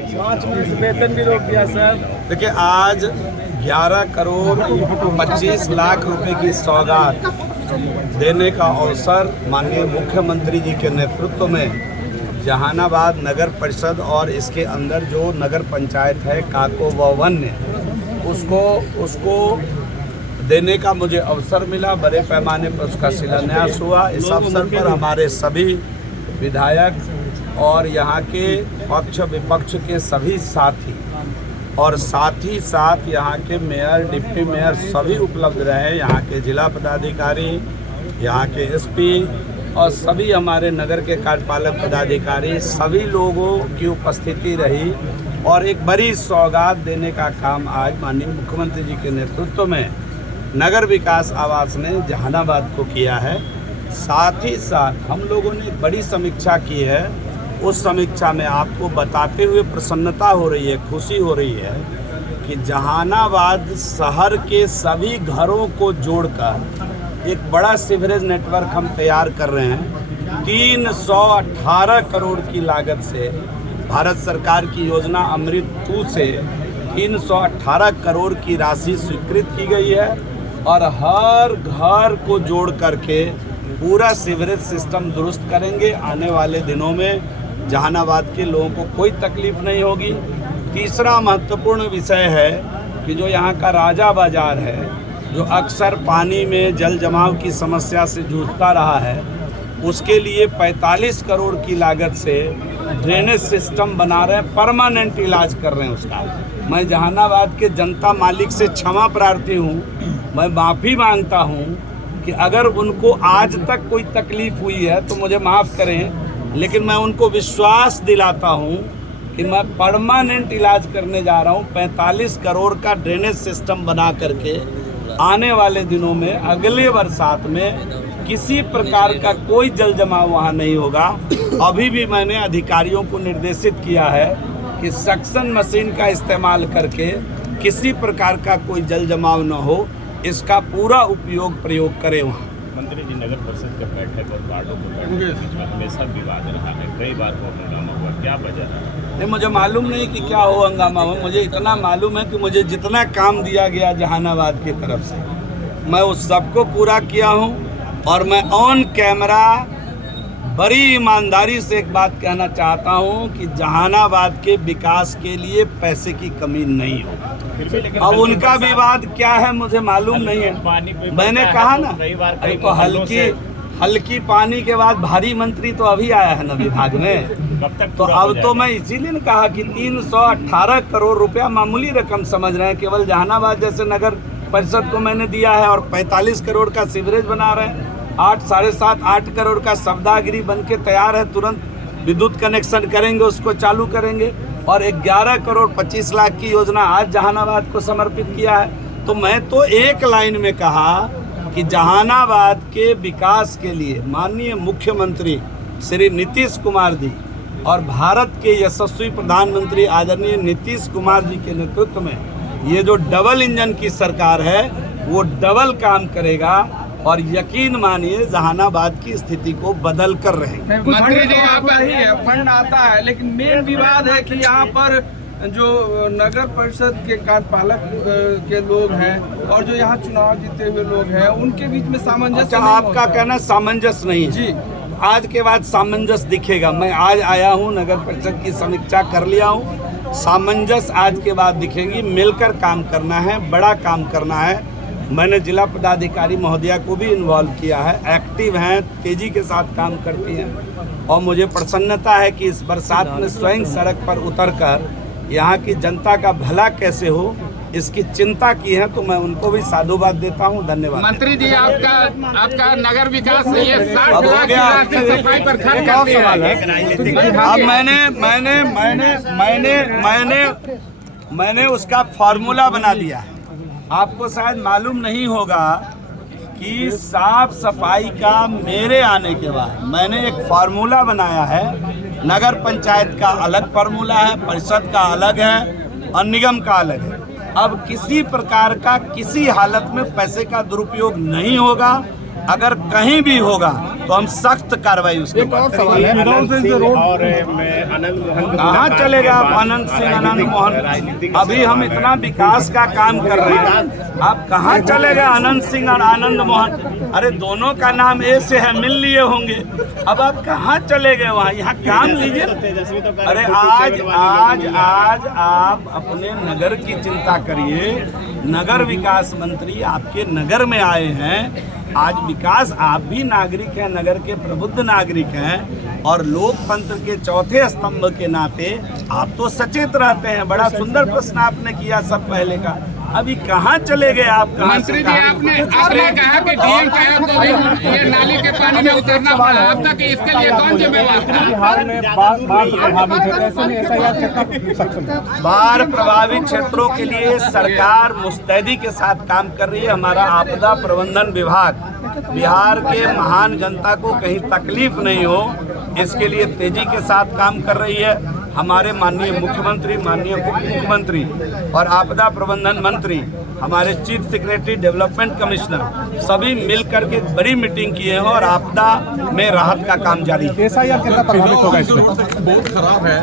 5 महीने से वेतन भी रोक दिया सर। देखिए, आज 11 करोड़ 25 लाख रुपए की सौगात देने का अवसर माननीय मुख्यमंत्री जी के नेतृत्व में जहानाबाद नगर परिषद और इसके अंदर जो नगर पंचायत है काको व वन्य उसको देने का मुझे अवसर मिला। बड़े पैमाने पर उसका शिलान्यास हुआ। इस अवसर पर हमारे सभी विधायक और यहाँ के पक्ष विपक्ष के सभी साथी और साथ ही साथ यहाँ के मेयर, डिप्टी मेयर सभी उपलब्ध रहे। यहाँ के जिला पदाधिकारी, यहाँ के एसपी और सभी हमारे नगर के कार्यपालक पदाधिकारी, सभी लोगों की उपस्थिति रही और एक बड़ी सौगात देने का काम आज माननीय मुख्यमंत्री जी के नेतृत्व में नगर विकास आवास ने जहानाबाद को किया है। साथ ही साथ हम लोगों ने एक बड़ी समीक्षा की है। उस समीक्षा में आपको बताते हुए प्रसन्नता हो रही है, खुशी हो रही है कि जहानाबाद शहर के सभी घरों को जोड़कर एक बड़ा सीवरेज नेटवर्क हम तैयार कर रहे हैं। 318 करोड़ की लागत से भारत सरकार की योजना अमृत 2 से 318 करोड़ की राशि स्वीकृत की गई है और हर घर को जोड़ करके पूरा सीवरेज सिस्टम दुरुस्त करेंगे। आने वाले दिनों में जहानाबाद के लोगों को कोई तकलीफ नहीं होगी। तीसरा महत्वपूर्ण विषय है कि जो यहाँ का राजा बाजार है, जो अक्सर पानी में जल जमाव की समस्या से जूझता रहा है, उसके लिए 45 करोड़ की लागत से ड्रेनेज सिस्टम बना रहे हैं, परमानेंट इलाज कर रहे हैं उसका। मैं जहानाबाद के जनता मालिक से क्षमा प्रार्थी हूँ, मैं माफ़ी मांगता हूँ कि अगर उनको आज तक कोई तकलीफ हुई है तो मुझे माफ़ करें, लेकिन मैं उनको विश्वास दिलाता हूँ कि मैं परमानेंट इलाज करने जा रहा हूँ। 45 करोड़ का ड्रेनेज सिस्टम बना करके आने वाले दिनों में अगले बरसात में किसी प्रकार का कोई जल जमाव वहाँ नहीं होगा। अभी भी मैंने अधिकारियों को निर्देशित किया है कि सक्शन मशीन का इस्तेमाल करके किसी प्रकार का कोई जल जमाव न हो, इसका पूरा प्रयोग करें वहाँ। मंत्री जी, नगर परिषद का बैठक और वार्डों को बैठक में हमेशा विवाद रहा है, कई बार वो हंगामा हुआ, क्या वजह है? नहीं, मुझे मालूम नहीं कि क्या हो हंगामा हुआ। मुझे इतना मालूम है कि मुझे जितना काम दिया गया जहानाबाद की तरफ से मैं उस सबको पूरा किया हूँ और मैं ऑन कैमरा बड़ी ईमानदारी से एक बात कहना चाहता हूँ कि जहानाबाद के विकास के लिए पैसे की कमी नहीं हो। अब उनका विवाद क्या है मुझे मालूम नहीं है। मैंने कहा ना, अरे तो हल्की पानी के बाद भारी मंत्री तो अभी आया है ना विभाग में, तो अब तो मैं इसीलिए ने कहा कि 318 करोड़ रुपया मामूली रकम समझ रहे हैं। केवल जहानाबाद जैसे नगर परिषद को मैंने दिया है और 45 करोड़ का सीवरेज बना रहे हैं। 8 करोड़ का सवदागिरी बन के तैयार है, तुरंत विद्युत कनेक्शन करेंगे, उसको चालू करेंगे। और 11 करोड़ 25 लाख की योजना आज जहानाबाद को समर्पित किया है। तो मैं तो एक लाइन में कहा कि जहानाबाद के विकास के लिए माननीय मुख्यमंत्री श्री नीतीश कुमार जी और भारत के यशस्वी प्रधानमंत्री आदरणीय नीतीश कुमार जी के नेतृत्व में ये जो डबल इंजन की सरकार है वो डबल काम करेगा और यकीन मानिए जहानाबाद की स्थिति को बदल कर रहेंगे। मंत्री जी, आपका ही है, फंड आता है, लेकिन मेन विवाद है कि यहाँ पर जो नगर परिषद के कार्यपालक के लोग हैं और जो यहाँ चुनाव जीते हुए लोग हैं उनके बीच में सामंजस्य। आपका कहना सामंजस्य नहीं जी, आज के बाद सामंजस्य दिखेगा। मैं आज आया हूँ, नगर परिषद की समीक्षा कर लिया हूँ, सामंजस्य आज के बाद दिखेगी। मिलकर काम करना है, बड़ा काम करना है। मैंने जिला पदाधिकारी महोदया को भी इन्वॉल्व किया है, एक्टिव हैं, तेज़ी के साथ काम करती हैं और मुझे प्रसन्नता है कि इस बरसात में स्वयं सड़क पर उतरकर यहाँ की जनता का भला कैसे हो इसकी चिंता की है, तो मैं उनको भी साधुवाद देता हूँ। धन्यवाद। मंत्री जी, आपका नगर विकास अब हो गया। सफाई पर खर्च और सवाल है, अब मैंने उसका फॉर्मूला बना दिया है। आपको शायद मालूम नहीं होगा कि साफ सफाई का मेरे आने के बाद मैंने एक फार्मूला बनाया है। नगर पंचायत का अलग फार्मूला है, परिषद का अलग है और निगम का अलग है। अब किसी प्रकार का किसी हालत में पैसे का दुरुपयोग नहीं होगा। अगर कहीं भी होगा तो हम सख्त कार्रवाई उसके ऊपर करेंगे। आनंद सिंह और आनंद मोहन कहाँ चले गए आप आनंद सिंह आनंद मोहन? अभी हम इतना विकास का काम कर रहे हैं, आप कहाँ चले गए आनंद सिंह और आनंद मोहन? अरे दोनों का नाम ए से है, मिल लिए होंगे। अब आप कहाँ चले गए वहाँ? यहाँ काम लीजिए। अरे आज आप अपने नगर की चिंता करिए। नगर विकास मंत्री आपके नगर में आए हैं। आज विकास, आप भी नागरिक हैं, नगर के प्रबुद्ध नागरिक हैं और लोकतंत्र के चौथे स्तंभ के नाते आप तो सचेत रहते हैं। बड़ा सुंदर प्रश्न आपने किया सब पहले का। अभी कहाँ चले गए आप? मंत्री जी, आपने कहा कि डीएम साहब को भी ये नाली के पानी में उतरना पड़ा, अब तक इसके लिए कौन जिम्मेवार था? बाढ़ प्रभावित क्षेत्रों के लिए सरकार मुस्तैदी के साथ काम कर रही है। हमारा आपदा प्रबंधन विभाग बिहार के महान जनता को कहीं तकलीफ नहीं हो, इसके लिए तेजी के साथ काम कर रही है। हमारे माननीय मुख्यमंत्री, माननीय उप मुख्यमंत्री और आपदा प्रबंधन मंत्री, हमारे चीफ सेक्रेटरी, डेवलपमेंट कमिश्नर सभी मिल करके बड़ी मीटिंग किए हैं और आपदा में राहत का काम जारी है। SIR कितना प्रभावित होगा इसमें? बहुत खराब है।